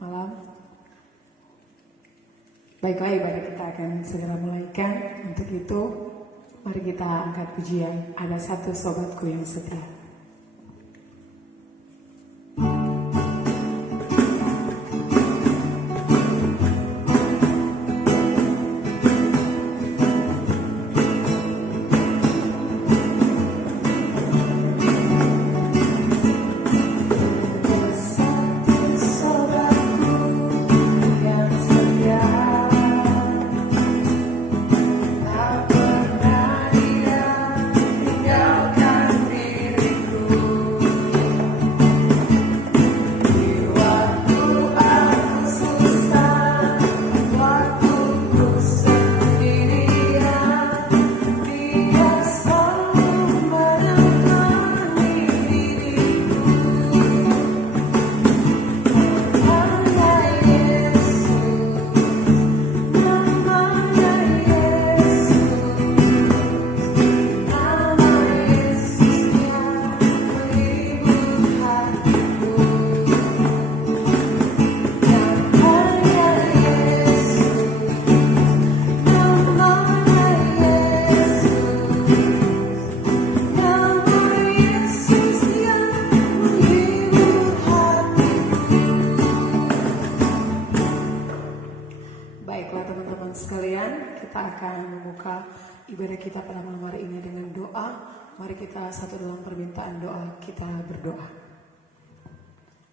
malam. Baiklah, ibadah kita akan segera mulaikan. Untuk itu, mari kita angkat pujian. Ada satu sobatku yang setia. Ibadah kita pada malam hari ini dengan doa. Mari kita satu dalam permintaan doa, kita berdoa.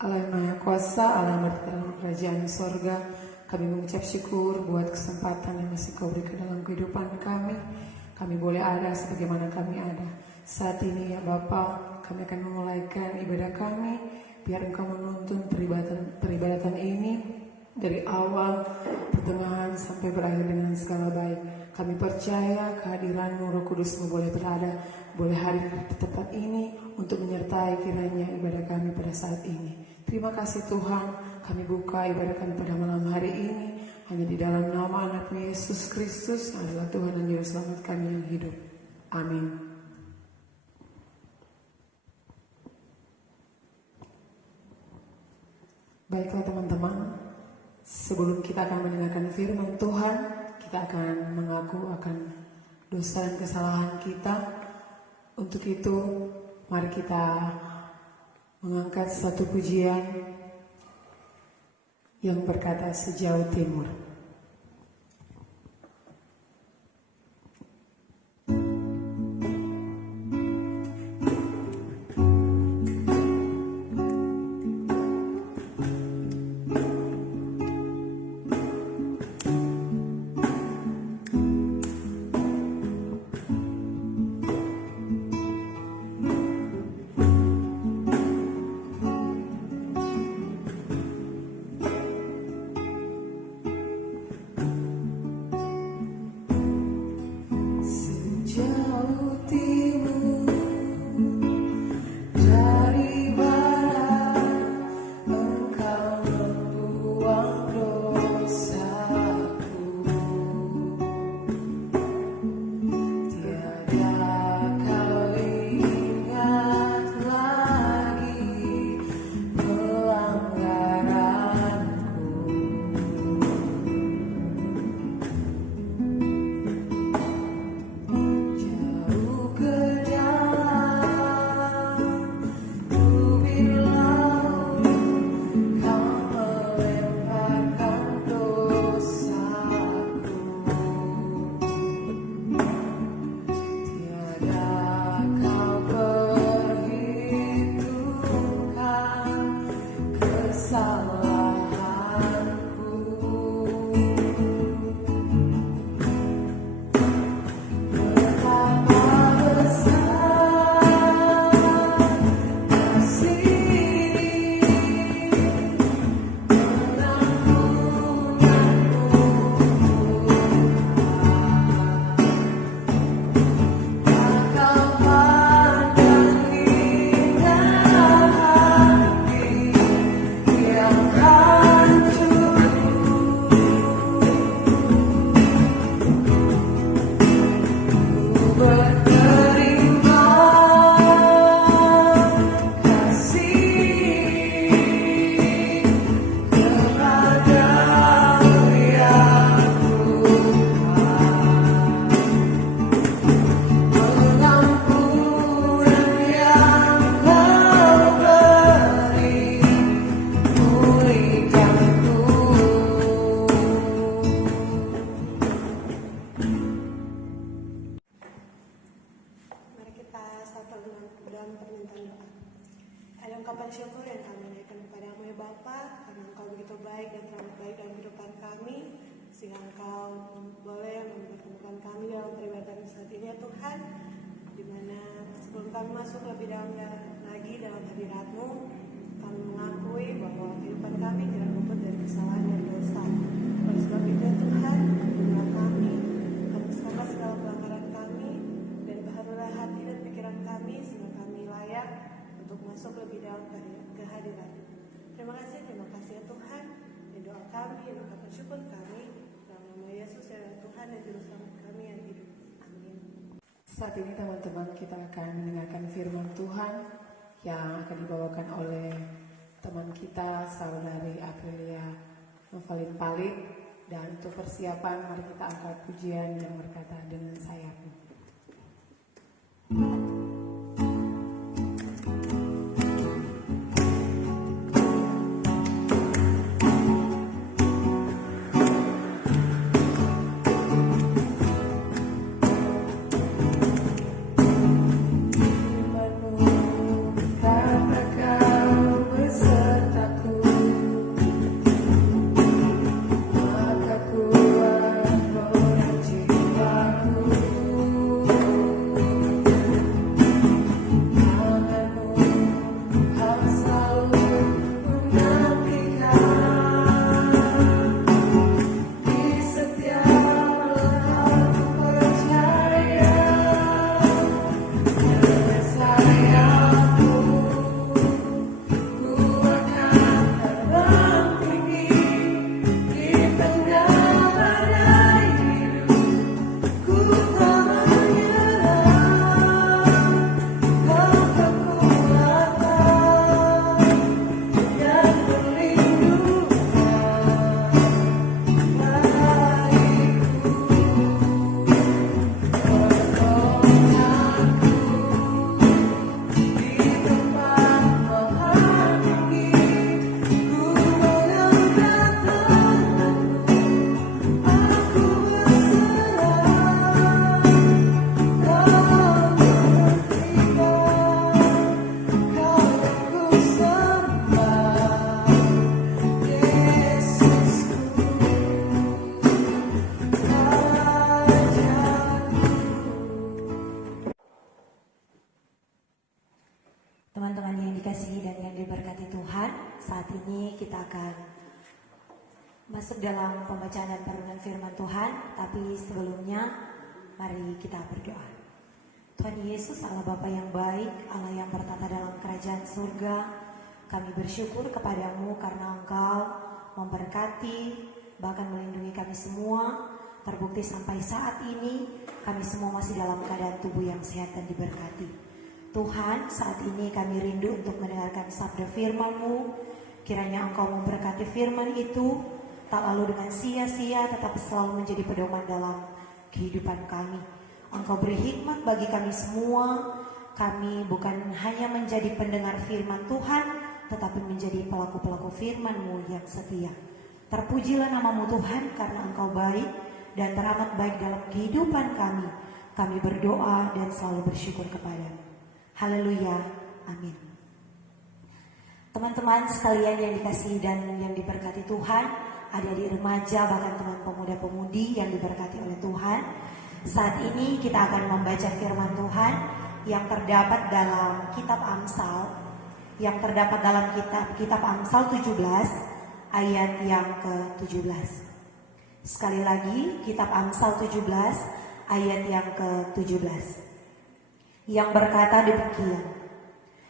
Allah yang Maha Kuasa, Allah yang berada dalam kerajaan sorga, kami mengucap syukur buat kesempatan yang masih Kau berikan dalam kehidupan kami. Kami boleh ada sebagaimana kami ada saat ini ya Bapa. Kami akan memulaikan ibadah kami. Biar Engkau menuntun peribadatan ini dari awal, pertengahan sampai berakhir dengan segala baik. Kami percaya kehadiran-Mu Roh Kudus-Mu boleh berada, boleh hadir di tempat ini untuk menyertai kiranya ibadah kami pada saat ini. Terima kasih Tuhan, kami buka ibadah kami pada malam hari ini hanya di dalam nama anak-Mu Yesus Kristus adalah Tuhan dan Juru Selamat kami yang hidup. Amin. Baiklah teman-teman, sebelum kita akan mendengarkan firman Tuhan, kita akan mengaku akan dosa dan kesalahan kita. Untuk itu, mari kita mengangkat satu pujian yang berkata sejauh timur. Jauh ke dalam menaikkan doa. Ada ungkapan syukur yang kami naikkan kepadamu ya Bapa, karena Engkau begitu baik dan teramat baik dalam kehidupan kami, sehingga Engkau boleh mempertemukan kami dalam peribadatan saat ini ya Tuhan, di mana sebelum kami masuk lebih dalam lagi dalam hadirat-Mu, kami mengakui bahwa kehidupan kami tidak luput dari kesalahan dan dosa. Oleh sebab itu ya Tuhan, ampunilah kami, hapuskanlah segala pelanggaran kami, dan baharulah hati dan pikiran kami sehingga kami layak untuk masuk lebih dalam ke hadirat. Terima kasih ya Tuhan. Dan doa kami, dan ungkapan syukur kami, dalam nama Yesus ya Tuhan dan Juru Selamat kami yang hidup. Amin. Saat ini teman-teman kita akan mendengarkan firman Tuhan yang akan dibawakan oleh teman kita, Saudari Aprilia Novalin Palit. Dan untuk persiapan, mari kita angkat pujian yang berkata dengan sayapmu. Teman-teman yang dikasihi dan yang diberkati Tuhan, saat ini kita akan masuk dalam pembacaan dan perenungan firman Tuhan. Tapi sebelumnya, mari kita berdoa. Tuhan Yesus, Allah Bapa yang baik, Allah yang bertata dalam kerajaan surga, kami bersyukur kepadamu karena Engkau memberkati, bahkan melindungi kami semua. Terbukti sampai saat ini, kami semua masih dalam keadaan tubuh yang sehat dan diberkati. Tuhan, saat ini kami rindu untuk mendengarkan sabda firman-Mu. Kiranya Engkau memberkati firman itu, tak lalu dengan sia-sia, tetapi selalu menjadi pedoman dalam kehidupan kami. Engkau beri hikmat bagi kami semua. Kami bukan hanya menjadi pendengar firman Tuhan, tetapi menjadi pelaku-pelaku firman-Mu yang setia. Terpujilah nama-Mu Tuhan, karena Engkau baik dan teramat baik dalam kehidupan kami. Kami berdoa dan selalu bersyukur kepadamu. Haleluya, amin. Teman-teman sekalian yang dikasihi dan yang diberkati Tuhan, adik-adik remaja, bahkan teman pemuda-pemudi yang diberkati oleh Tuhan, saat ini kita akan membaca firman Tuhan yang terdapat dalam kitab Amsal, yang terdapat dalam kitab Amsal 17 ayat yang ke-17. Sekali lagi, kitab Amsal 17 ayat yang ke-17. Yang berkata demikian,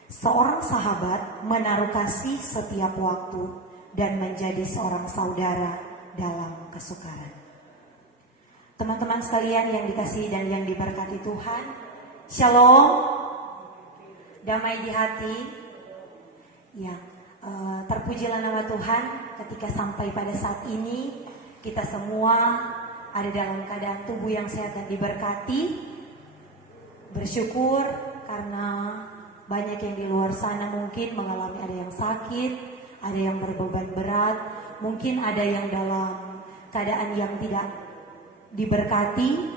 seorang sahabat menaruh kasih setiap waktu dan menjadi seorang saudara dalam kesukaran. Teman-teman sekalian yang dikasihi dan yang diberkati Tuhan, Shalom, damai di hati. Ya, terpujilah nama Tuhan ketika sampai pada saat ini kita semua ada dalam keadaan tubuh yang sehat dan diberkati. Bersyukur karena banyak yang di luar sana mungkin mengalami, ada yang sakit, ada yang berbeban berat, mungkin ada yang dalam keadaan yang tidak diberkati.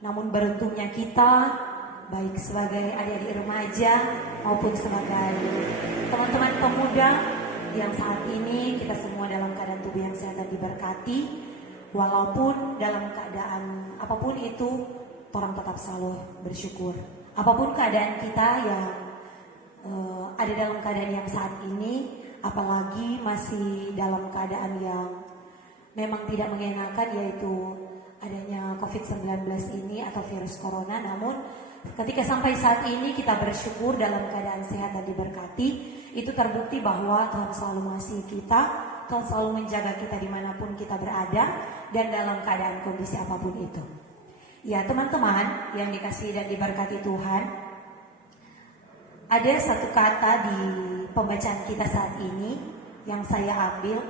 Namun beruntungnya kita baik sebagai adik-adik remaja maupun sebagai teman-teman pemuda yang saat ini kita semua dalam keadaan tubuh yang sehat dan diberkati. Walaupun dalam keadaan apapun itu, orang tetap selalu bersyukur. Apapun keadaan kita yang ada dalam keadaan yang saat ini, apalagi masih dalam keadaan yang memang tidak mengenakan, yaitu adanya COVID-19 ini atau virus corona. Namun ketika sampai saat ini kita bersyukur dalam keadaan sehat dan diberkati, itu terbukti bahwa Tuhan selalu mengasihi kita, Tuhan selalu menjaga kita dimanapun kita berada dan dalam keadaan kondisi apapun itu. Ya teman-teman yang dikasihi dan diberkati Tuhan, ada satu kata di pembacaan kita saat ini yang saya ambil,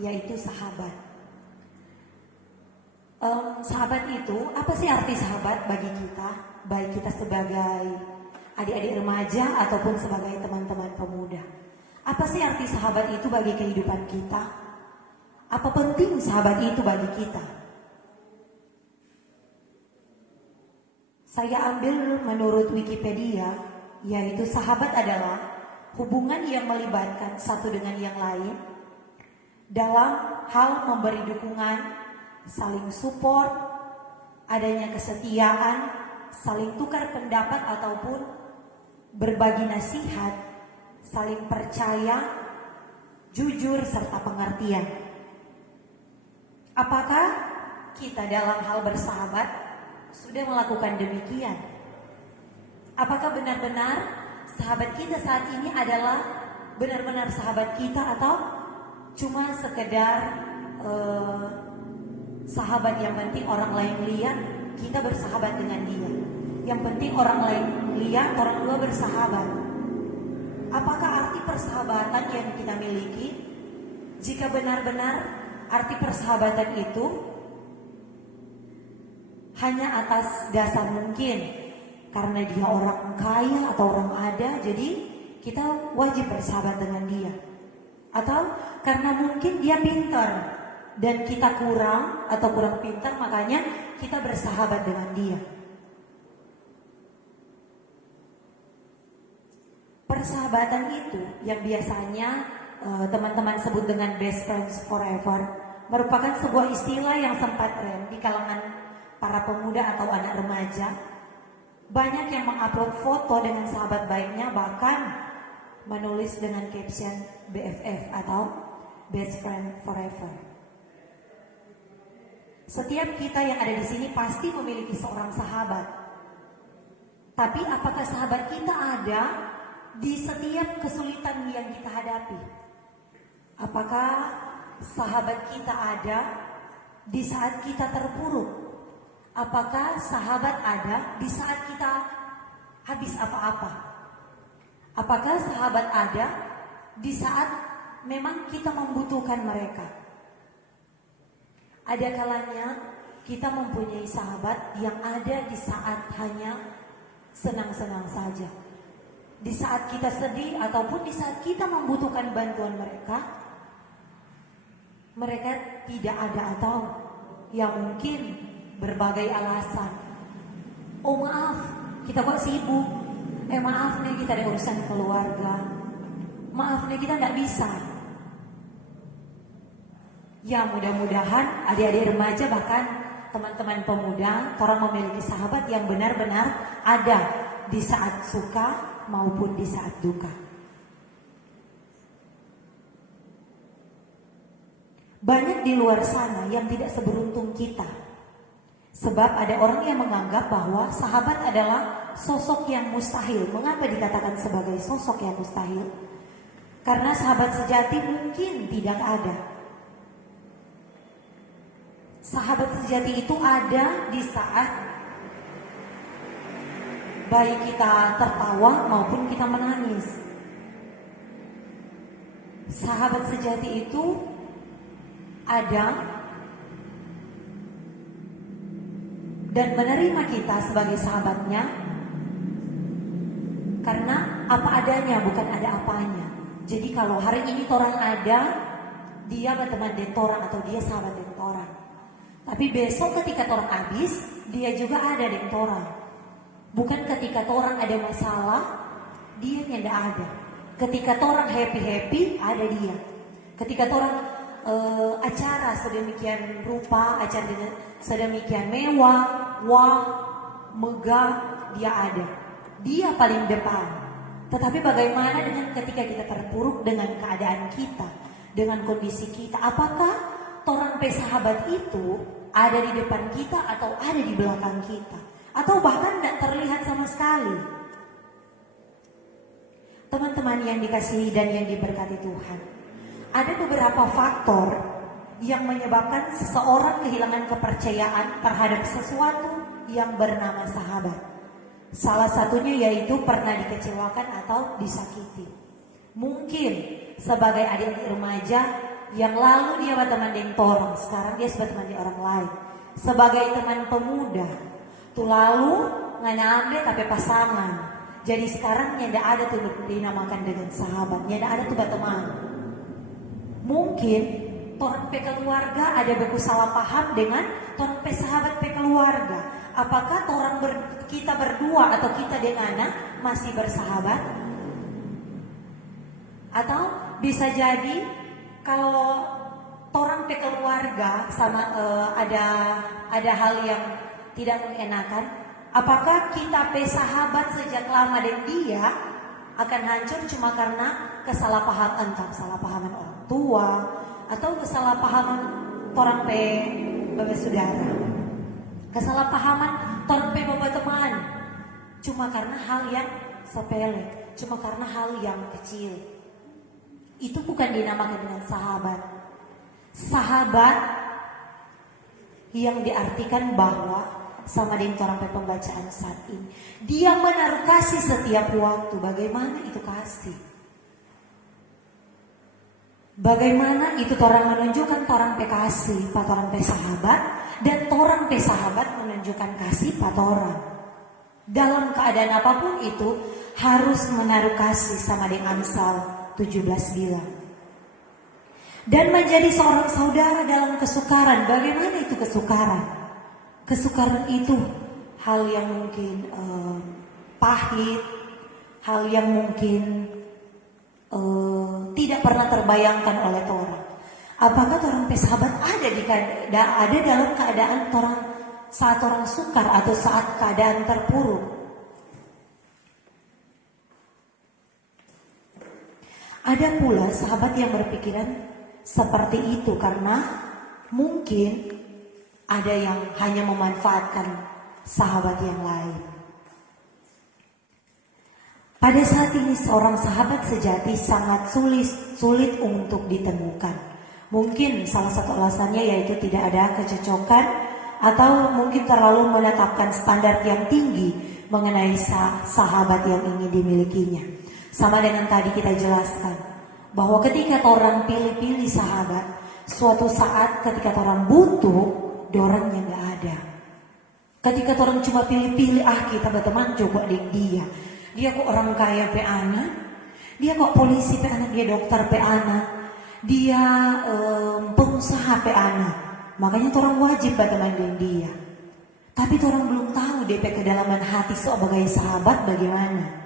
yaitu sahabat. Sahabat itu, apa sih arti sahabat bagi kita? Baik kita sebagai adik-adik remaja ataupun sebagai teman-teman pemuda. Apa sih arti sahabat itu bagi kehidupan kita? Apa penting sahabat itu bagi kita? Saya ambil menurut Wikipedia, yaitu sahabat adalah hubungan yang melibatkan satu dengan yang lain dalam hal memberi dukungan, saling support, adanya kesetiaan, saling tukar pendapat ataupun berbagi nasihat, saling percaya, jujur, serta pengertian. Apakah kita dalam hal bersahabat sudah melakukan demikian? Apakah benar-benar sahabat kita saat ini adalah benar-benar sahabat kita atau cuma sekedar sahabat yang penting orang lain lihat kita bersahabat dengan dia, yang penting orang lain lihat orang dua bersahabat? Apakah arti persahabatan yang kita miliki, jika benar-benar arti persahabatan itu hanya atas dasar mungkin karena dia orang kaya atau orang ada, jadi kita wajib bersahabat dengan dia, atau karena mungkin dia pintar dan kita kurang atau kurang pintar, makanya kita bersahabat dengan dia? Persahabatan itu yang biasanya teman-teman sebut dengan best friends forever merupakan sebuah istilah yang sempat tren di kalangan para pemuda atau anak remaja. Banyak yang mengupload foto dengan sahabat baiknya, bahkan menulis dengan caption BFF atau best friend forever. Setiap kita yang ada di sini pasti memiliki seorang sahabat. Tapi apakah sahabat kita ada di setiap kesulitan yang kita hadapi? Apakah sahabat kita ada di saat kita terpuruk? Apakah sahabat ada di saat kita habis apa-apa? Apakah sahabat ada di saat memang kita membutuhkan mereka? Ada kalanya kita mempunyai sahabat yang ada di saat hanya senang-senang saja. Di saat kita sedih ataupun di saat kita membutuhkan bantuan mereka, mereka tidak ada atau yang mungkin berbagai alasan. Oh maaf, kita kok sibuk. Maaf nih kita ada urusan keluarga. Maaf nih kita tidak bisa. Ya mudah-mudahan adik-adik remaja bahkan teman-teman pemuda, orang memiliki sahabat yang benar-benar ada di saat suka maupun di saat duka. Banyak di luar sana yang tidak seberuntung kita. Sebab ada orang yang menganggap bahwa sahabat adalah sosok yang mustahil. Mengapa dikatakan sebagai sosok yang mustahil? Karena sahabat sejati mungkin tidak ada. Sahabat sejati itu ada di saat baik kita tertawa maupun kita menangis. Sahabat sejati itu ada dan menerima kita sebagai sahabatnya karena apa adanya, bukan ada apanya. Jadi kalau hari ini orang ada, dia berteman dengan orang atau dia sahabat dengan orang. Tapi besok ketika orang habis, dia juga ada dengan orang. Bukan ketika orang ada masalah, dia yang tidak ada. Ketika orang happy, ada dia. Ketika orang acara sedemikian rupa, acara sedemikian mewah, wah, megah, dia ada. Dia paling depan. Tetapi bagaimana dengan ketika kita terpuruk dengan keadaan kita, dengan kondisi kita? Apakah orang sahabat itu ada di depan kita atau ada di belakang kita? Atau bahkan tidak terlihat sama sekali? Teman-teman yang dikasihi dan yang diberkati Tuhan, ada beberapa faktor yang menyebabkan seseorang kehilangan kepercayaan terhadap sesuatu yang bernama sahabat. Salah satunya yaitu pernah dikecewakan atau disakiti. Mungkin sebagai adik-adik remaja yang lalu dia berteman dengan orang, sekarang dia berteman dengan orang lain. Sebagai teman pemuda, tuh lalu ngana ambil tapi pasangan. Jadi sekarang tidak ada tuh dinamakan dengan sahabat, tidak ada tuh berteman. Mungkin orang pe keluarga ada beku salah paham dengan orang pe sahabat pe keluarga. Apakah kita berdua atau kita dengan masih bersahabat? Atau bisa jadi kalau orang pe keluarga sama ada hal yang tidak mengenakan, apakah kita pe sahabat sejak lama dan dia akan hancur cuma karena kesalahpahaman, entah kesalahpahaman orang tua atau kesalahpahaman orang pe saudara, kesalahpahaman orang pe teman, cuma karena hal yang sepele, cuma karena hal yang kecil. Itu bukan dinamakan dengan sahabat. Sahabat yang diartikan bahwa sama dengan orang pembacaan saat ini, dia menaruh kasih setiap waktu. Bagaimana itu kasih? Bagaimana itu orang menunjukkan orang pe kasih pada orang pe sahabat, dan orang pe sahabat menunjukkan kasih pada orang. Dalam keadaan apapun itu harus menaruh kasih sama dengan Amsal 17 bilang. Dan menjadi seorang saudara dalam kesukaran. Bagaimana itu kesukaran? Kesukaran itu hal yang mungkin pahit, hal yang mungkin tidak pernah terbayangkan oleh orang. Apakah orang pesahabat ada dalam keadaan orang saat orang sukar atau saat keadaan terpuruk? Ada pula sahabat yang berpikiran seperti itu karena mungkin ada yang hanya memanfaatkan sahabat yang lain. Pada saat ini seorang sahabat sejati sangat sulit untuk ditemukan. Mungkin salah satu alasannya yaitu tidak ada kecocokan atau mungkin terlalu menetapkan standar yang tinggi mengenai sahabat yang ingin dimilikinya. Sama dengan tadi kita jelaskan bahwa ketika orang pilih-pilih sahabat, suatu saat ketika orang butuh, dorangnya nggak ada. Ketika orang cuma pilih-pilih, kita berteman coba dengan dia. Dia kok orang kaya pe anak, dia kok polisi pe anak, dia dokter pe anak, dia pengusaha pe anak. Makanya orang wajib berteman dengan dia. Tapi orang belum tahu DP kedalaman hati sebagai sahabat bagaimana.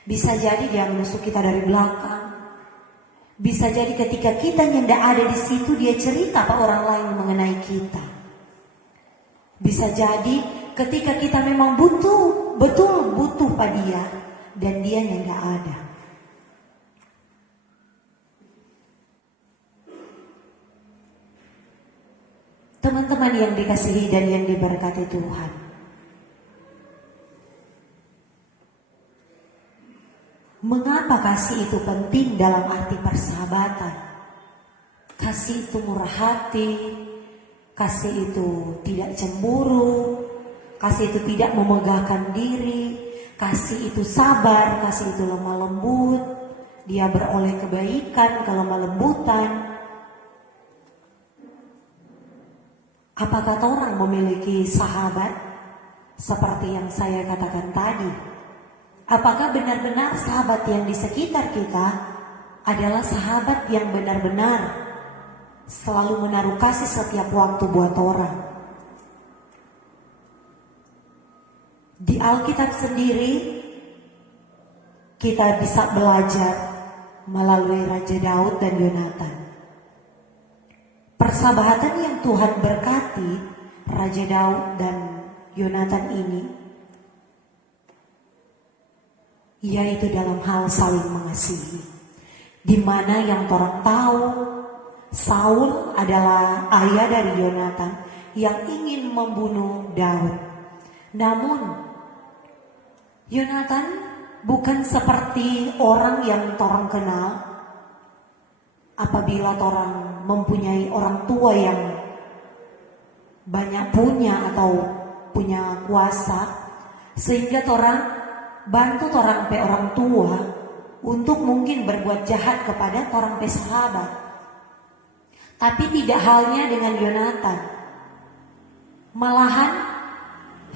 Bisa jadi dia menusuk kita dari belakang. Bisa jadi ketika kita tidak ada di situ dia cerita ke orang lain mengenai kita. Bisa jadi ketika kita memang betul butuh pada dia dan dia yang tidak ada. Teman-teman yang dikasihi dan yang diberkati Tuhan, mengapa kasih itu penting dalam arti persahabatan? Kasih itu murah hati, kasih itu tidak cemburu, kasih itu tidak memegahkan diri, kasih itu sabar, kasih itu lemah lembut, dia beroleh kebaikan, kelemah lembutan. Apakah orang memiliki sahabat seperti yang saya katakan tadi? Apakah benar-benar sahabat yang di sekitar kita adalah sahabat yang benar-benar selalu menaruh kasih setiap waktu buat orang? Di Alkitab sendiri kita bisa belajar melalui Raja Daud dan Yonatan. Persahabatan yang Tuhan berkati Raja Daud dan Yonatan ini, yaitu dalam hal saling mengasihi. Di mana yang orang tahu Saul adalah ayah dari Yonatan yang ingin membunuh Daud. Namun Yonatan bukan seperti orang yang torang kenal. Apabila torang mempunyai orang tua yang banyak punya atau punya kuasa, sehingga torang bantu torang pe orang tua untuk mungkin berbuat jahat kepada torang pe sahabat. Tapi tidak halnya dengan Yonatan. Malahan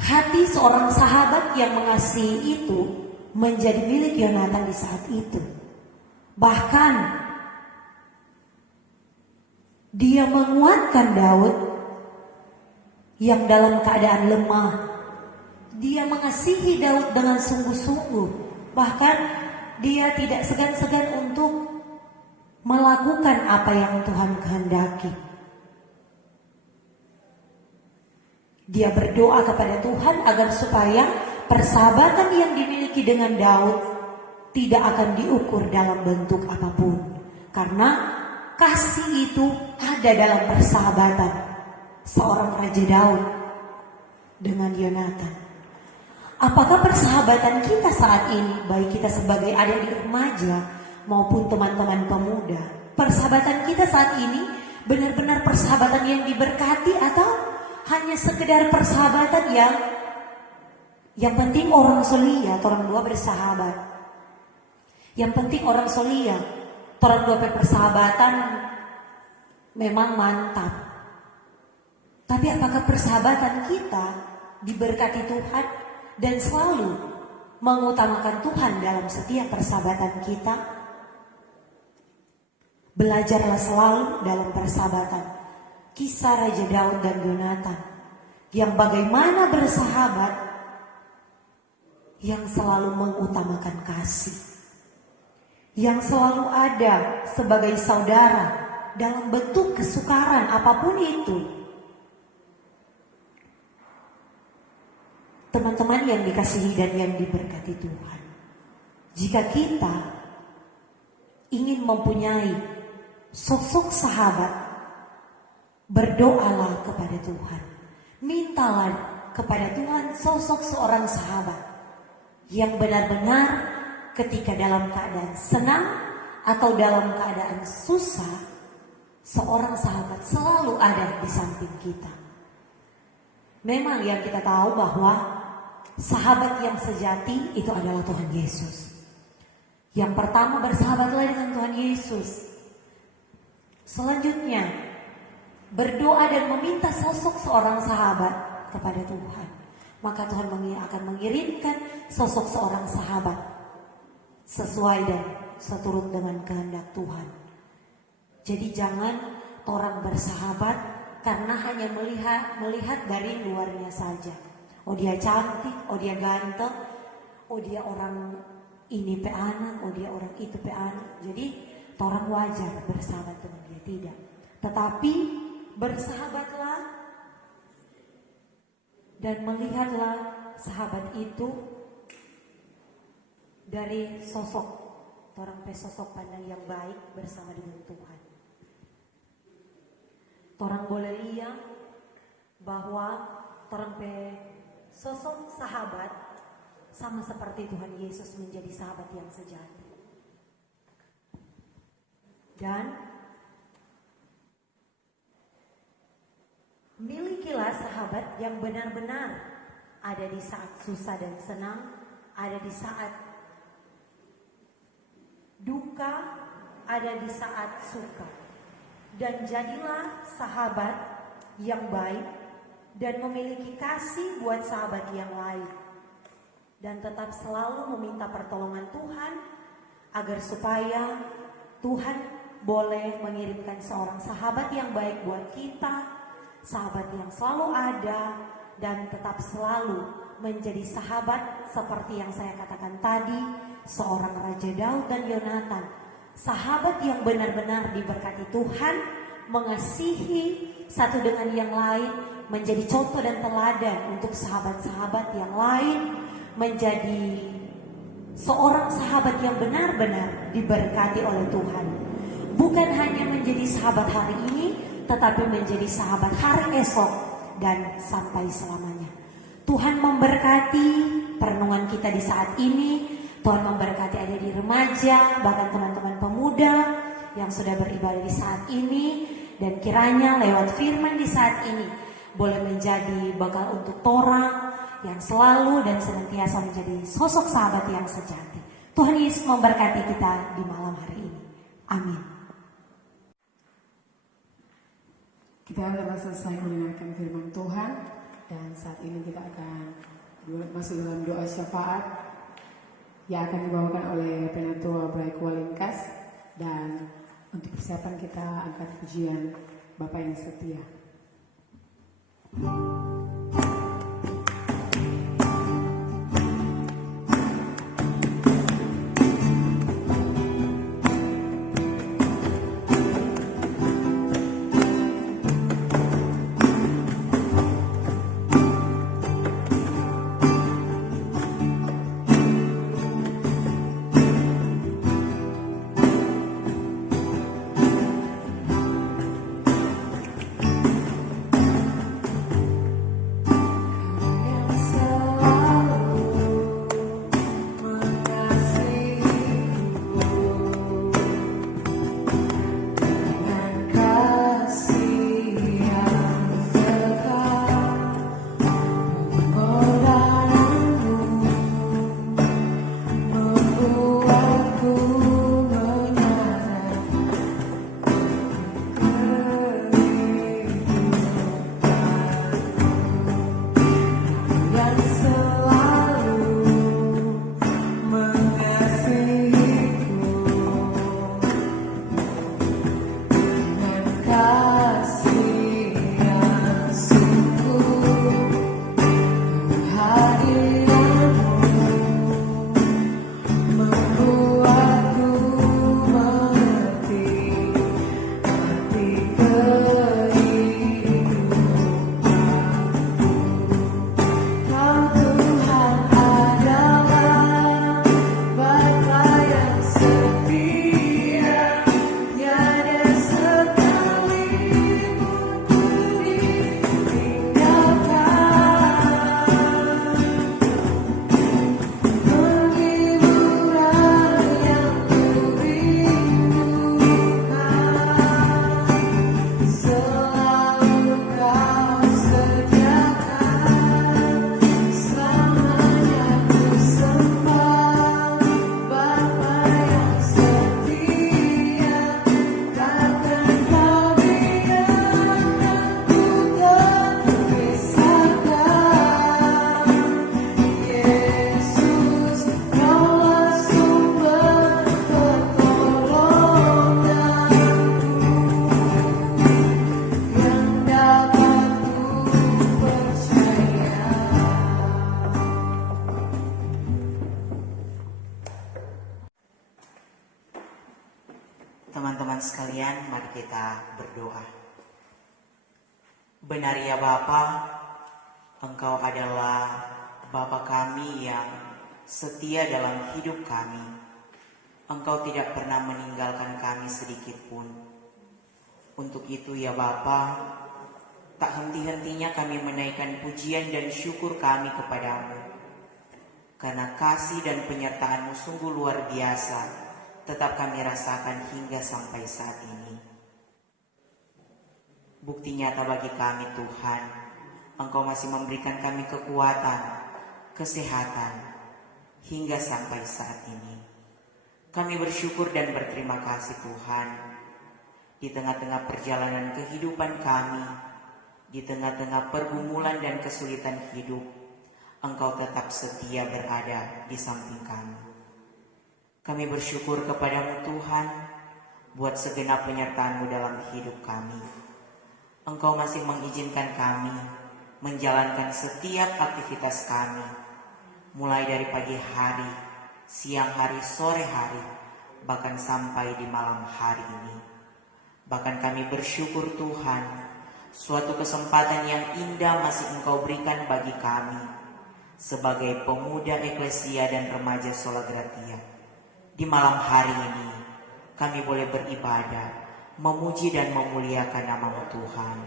hati seorang sahabat yang mengasihi itu menjadi milik Yonatan di saat itu. Bahkan dia menguatkan Daud yang dalam keadaan lemah. Dia mengasihi Daud dengan sungguh-sungguh. Bahkan dia tidak segan-segan untuk melakukan apa yang Tuhan kehendaki. Dia berdoa kepada Tuhan agar supaya persahabatan yang dimiliki dengan Daud tidak akan diukur dalam bentuk apapun. Karena kasih itu ada dalam persahabatan seorang Raja Daud dengan Yonatan. Apakah persahabatan kita saat ini, baik kita sebagai adik remaja maupun teman-teman pemuda, persahabatan kita saat ini benar-benar persahabatan yang diberkati atau hanya sekedar persahabatan yang penting orang solia, orang dua bersahabat. Yang penting orang solia, orang dua persahabatan memang mantap. Tapi apakah persahabatan kita diberkati Tuhan dan selalu mengutamakan Tuhan dalam setiap persahabatan kita? Belajarlah selalu dalam persahabatan kisah Raja Daud dan Yonatan yang bagaimana bersahabat, yang selalu mengutamakan kasih, yang selalu ada sebagai saudara dalam bentuk kesukaran apapun itu. Teman-teman yang dikasihi dan yang diberkati Tuhan, jika kita ingin mempunyai sosok sahabat, berdoalah kepada Tuhan. Mintalah kepada Tuhan sosok seorang sahabat yang benar-benar ketika dalam keadaan senang atau dalam keadaan susah, seorang sahabat selalu ada di samping kita. Memang yang kita tahu bahwa sahabat yang sejati itu adalah Tuhan Yesus. Yang pertama, bersahabatlah dengan Tuhan Yesus. Selanjutnya, berdoa dan meminta sosok seorang sahabat kepada Tuhan. Maka Tuhan akan mengirimkan sosok seorang sahabat sesuai dan seturut dengan kehendak Tuhan. Jadi jangan orang bersahabat karena hanya melihat dari luarnya saja. Oh dia cantik, oh dia ganteng, oh dia orang ini pe anak, oh dia orang itu pe anak. Jadi orang wajar bersahabat dengan dia, tidak. Tetapi bersahabatlah dan melihatlah sahabat itu dari sosok orang pe sosok pandang yang baik bersama dengan Tuhan. Orang boleh lihat bahwa orang pe sosok sahabat sama seperti Tuhan Yesus menjadi sahabat yang sejati. Dan milikilah sahabat yang benar-benar ada di saat susah dan senang, ada di saat duka, ada di saat suka. Dan jadilah sahabat yang baik dan memiliki kasih buat sahabat yang lain. Dan tetap selalu meminta pertolongan Tuhan agar supaya Tuhan boleh mengirimkan seorang sahabat yang baik buat kita, sahabat yang selalu ada dan tetap selalu menjadi sahabat seperti yang saya katakan tadi, seorang Raja Daud dan Yonatan, sahabat yang benar-benar diberkati Tuhan, mengasihi satu dengan yang lain, menjadi contoh dan teladan untuk sahabat-sahabat yang lain, menjadi seorang sahabat yang benar-benar diberkati oleh Tuhan. Bukan hanya menjadi sahabat hari ini, tetapi menjadi sahabat hari esok dan sampai selamanya. Tuhan memberkati perenungan kita di saat ini. Tuhan memberkati ada di remaja, bahkan teman-teman pemuda yang sudah beribadah di saat ini. Dan kiranya lewat firman di saat ini boleh menjadi bekal untuk orang yang selalu dan senantiasa menjadi sosok sahabat yang sejati. Tuhan Yesus memberkati kita di malam hari ini. Amin. Kita telah selesai mendengarkan firman Tuhan, dan saat ini kita akan masuk dalam doa syafaat yang akan dibawakan oleh Penatua Bray Kualingkas. Dan untuk persiapan kita angkat pujian Bapa yang Setia. Teman-teman sekalian, mari kita berdoa. Benar ya Bapa, Engkau adalah Bapa kami yang setia dalam hidup kami. Engkau tidak pernah meninggalkan kami sedikit pun. Untuk itu ya Bapa, tak henti-hentinya kami menaikkan pujian dan syukur kami kepadamu. Karena kasih dan penyertaan-Mu sungguh luar biasa tetap kami rasakan hingga sampai saat ini. Bukti nyata bagi kami Tuhan, Engkau masih memberikan kami kekuatan, kesehatan, hingga sampai saat ini. Kami bersyukur dan berterima kasih Tuhan. Di tengah-tengah perjalanan kehidupan kami, di tengah-tengah pergumulan dan kesulitan hidup, Engkau tetap setia berada di samping kami. Kami bersyukur kepadamu Tuhan, buat segenap penyertaan-Mu dalam hidup kami. Engkau masih mengizinkan kami menjalankan setiap aktivitas kami, mulai dari pagi hari, siang hari, sore hari, bahkan sampai di malam hari ini. Bahkan kami bersyukur Tuhan, suatu kesempatan yang indah masih Engkau berikan bagi kami sebagai pemuda eklesia dan remaja Sola Gratia. Di malam hari ini kami boleh beribadah, memuji dan memuliakan nama-Mu Tuhan.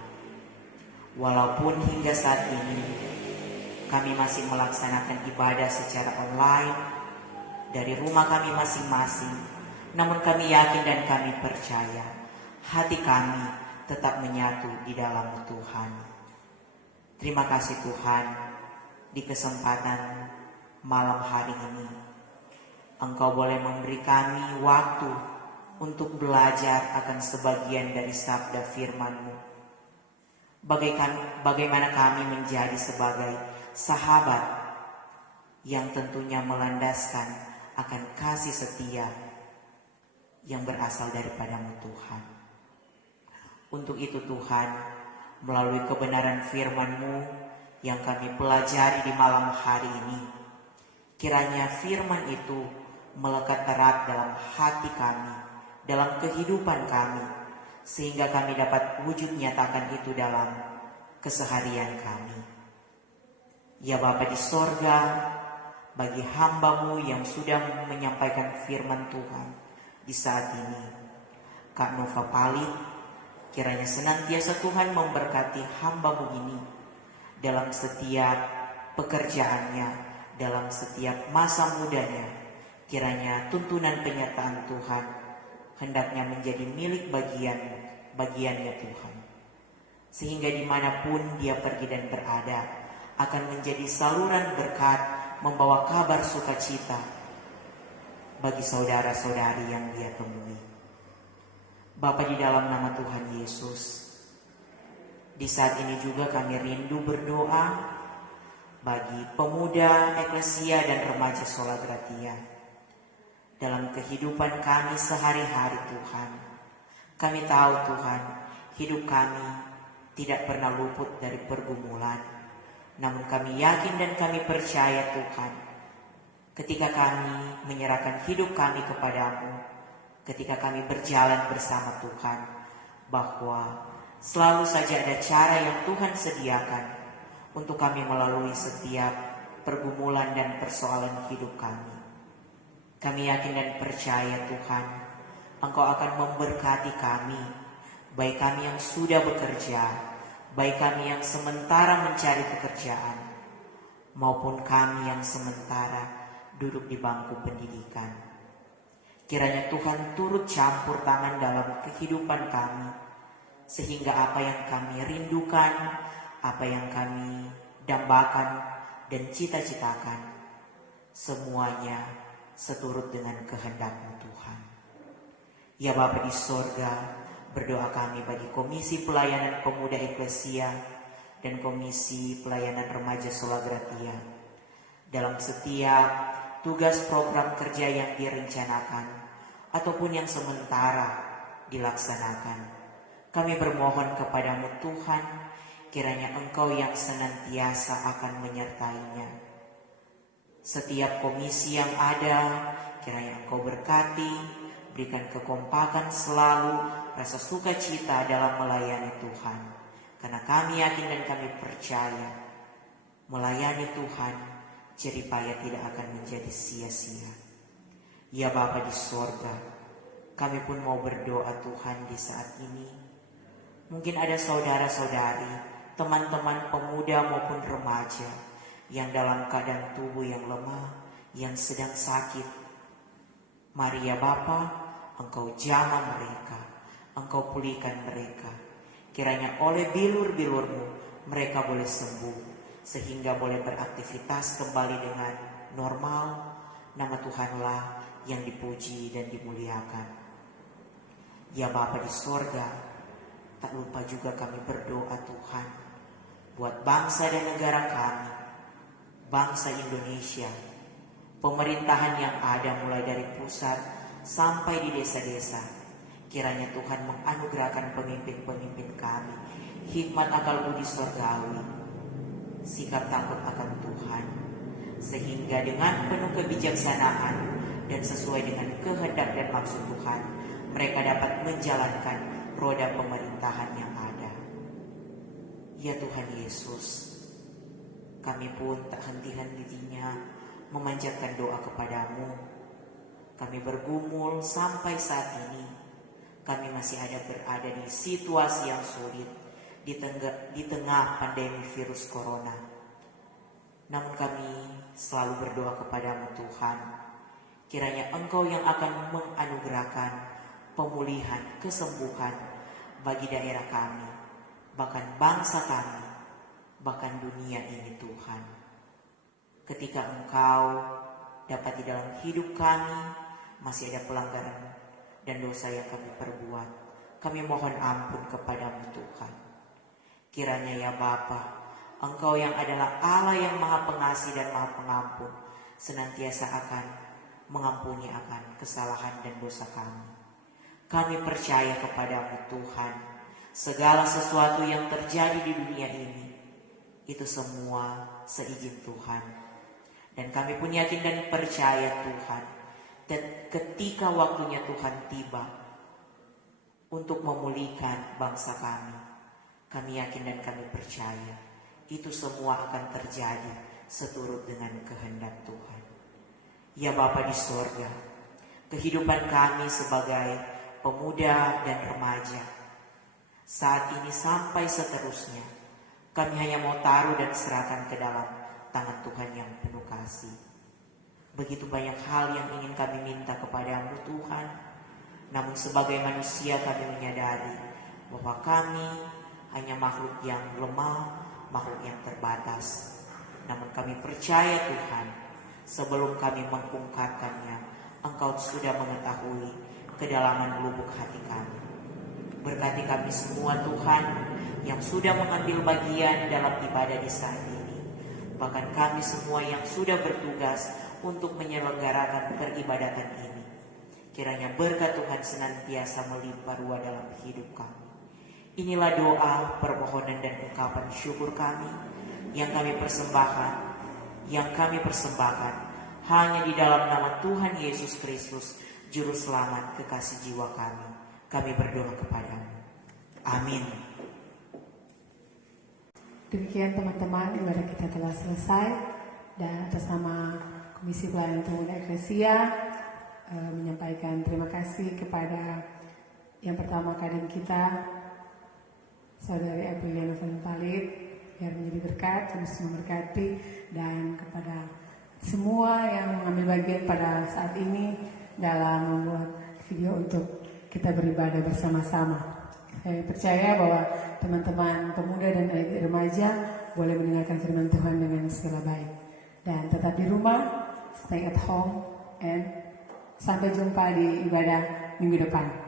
Walaupun hingga saat ini kami masih melaksanakan ibadah secara online dari rumah kami masing-masing, namun kami yakin dan kami percaya hati kami tetap menyatu di dalam Tuhan. Terima kasih Tuhan, di kesempatan malam hari ini Engkau boleh memberi kami waktu untuk belajar akan sebagian dari sabda firman-Mu. Bagaimana kami menjadi sebagai sahabat yang tentunya melandaskan akan kasih setia yang berasal daripada-Mu Tuhan. Untuk itu Tuhan, melalui kebenaran firman-Mu yang kami pelajari di malam hari ini, kiranya firman itu melekat erat dalam hati kami, dalam kehidupan kami, sehingga kami dapat wujud nyatakan itu dalam keseharian kami. Ya Bapa di sorga, bagi hamba-Mu yang sudah menyampaikan firman Tuhan di saat ini, Kak Nova Palit, kiranya senantiasa Tuhan memberkati hamba-Mu ini dalam setiap pekerjaannya, dalam setiap masa mudanya. Kiranya tuntunan penyertaan Tuhan hendaknya menjadi milik bagiannya Tuhan, sehingga dimanapun dia pergi dan berada akan menjadi saluran berkat, membawa kabar sukacita bagi saudara-saudari yang dia temui. Bapa, di dalam nama Tuhan Yesus, di saat ini juga kami rindu berdoa bagi pemuda eklesia dan remaja Sola Gratia. Dalam kehidupan kami sehari-hari Tuhan, kami tahu Tuhan, hidup kami tidak pernah luput dari pergumulan. Namun kami yakin dan kami percaya Tuhan, ketika kami menyerahkan hidup kami kepadamu, ketika kami berjalan bersama Tuhan, bahwa selalu saja ada cara yang Tuhan sediakan untuk kami melalui setiap pergumulan dan persoalan hidup kami. Kami yakin dan percaya Tuhan, Engkau akan memberkati kami, baik kami yang sudah bekerja, baik kami yang sementara mencari pekerjaan, maupun kami yang sementara duduk di bangku pendidikan. Kiranya Tuhan turut campur tangan dalam kehidupan kami, sehingga apa yang kami rindukan, apa yang kami dambakan dan cita-citakan, semuanya seturut dengan kehendak-Mu Tuhan. Ya Bapa di sorga, berdoa kami bagi Komisi Pelayanan Pemuda Eklesia dan Komisi Pelayanan Remaja Sola Gratia. Dalam setiap tugas program kerja yang direncanakan ataupun yang sementara dilaksanakan, kami bermohon kepada-Mu Tuhan, kiranya Engkau yang senantiasa akan menyertainya. Setiap komisi yang ada, kiranya Engkau berkati, berikan kekompakan selalu, rasa sukacita dalam melayani Tuhan. Karena kami yakin dan kami percaya, melayani Tuhan, jerih payah tidak akan menjadi sia-sia. Ya Bapa di sorga, kami pun mau berdoa Tuhan di saat ini. Mungkin ada saudara-saudari, teman-teman pemuda maupun remaja yang dalam keadaan tubuh yang lemah, yang sedang sakit. Mari ya Bapa, Engkau jamah mereka, Engkau pulihkan mereka. Kiranya oleh bilur-bilur-Mu mereka boleh sembuh, sehingga boleh beraktivitas kembali dengan normal. Nama Tuhanlah yang dipuji dan dimuliakan. Ya Bapa di sorga, tak lupa juga kami berdoa Tuhan, buat bangsa dan negara kami, bangsa Indonesia, pemerintahan yang ada mulai dari pusat sampai di desa-desa. Kiranya Tuhan menganugerahkan pemimpin-pemimpin kami hikmat akal budi surgawi, sikap takut akan Tuhan, sehingga dengan penuh kebijaksanaan dan sesuai dengan kehendak dan maksud Tuhan, mereka dapat menjalankan roda pemerintahan yang ada. Ya Tuhan Yesus, kami pun tak henti-hentinya memanjatkan doa kepadamu. Kami bergumul sampai saat ini. Kami masih ada berada di situasi yang sulit di tengah pandemi virus corona. Namun kami selalu berdoa kepadamu Tuhan. Kiranya Engkau yang akan menganugerahkan pemulihan, kesembuhan bagi daerah kami, bahkan bangsa kami, bahkan dunia ini Tuhan. Ketika Engkau dapat di dalam hidup kami masih ada pelanggaran dan dosa yang kami perbuat, kami mohon ampun kepadamu Tuhan. Kiranya ya Bapa, Engkau yang adalah Allah yang maha pengasih dan maha pengampun, senantiasa akan mengampuni akan kesalahan dan dosa kami. Kami percaya kepadamu Tuhan, segala sesuatu yang terjadi di dunia ini, itu semua seizin Tuhan. Dan kami pun yakin dan percaya Tuhan, dan ketika waktunya Tuhan tiba untuk memulihkan bangsa kami yakin dan kami percaya itu semua akan terjadi seturut dengan kehendak Tuhan. Ya Bapa di sorga, kehidupan kami sebagai pemuda dan remaja saat ini sampai seterusnya, kami hanya mau taruh dan serahkan ke dalam tangan Tuhan yang penuh kasih. Begitu banyak hal yang ingin kami minta kepadamu Tuhan, namun sebagai manusia kami menyadari bahwa kami hanya makhluk yang lemah, makhluk yang terbatas. Namun kami percaya Tuhan, sebelum kami mengungkapkannya, Engkau sudah mengetahui kedalaman lubuk hati kami. Berkati kami semua Tuhan yang sudah mengambil bagian dalam ibadah di saat ini. Bahkan kami semua yang sudah bertugas untuk menyelenggarakan peribadatan ini. Kiranya berkat Tuhan senantiasa melimpah ruah dalam hidup kami. Inilah doa, permohonan dan ungkapan syukur kami yang kami persembahkan hanya di dalam nama Tuhan Yesus Kristus, Juru Selamat kekasih jiwa kami. Kami berdoa kepadamu. Amin. Demikian teman-teman, ibadah kita telah selesai, dan atas nama Komisi Pelayanan Pemuda Eklesia menyampaikan terima kasih kepada yang pertama kadin kita, Saudari Apriliana Valentine, biar menjadi berkat, terus memberkati, dan kepada semua yang mengambil bagian pada saat ini dalam membuat video untuk kita beribadah bersama-sama. Saya percaya bahwa teman-teman pemuda dan remaja boleh mendengarkan firman Tuhan dengan segala baik. Dan tetap di rumah, stay at home, and sampai jumpa di ibadah minggu depan.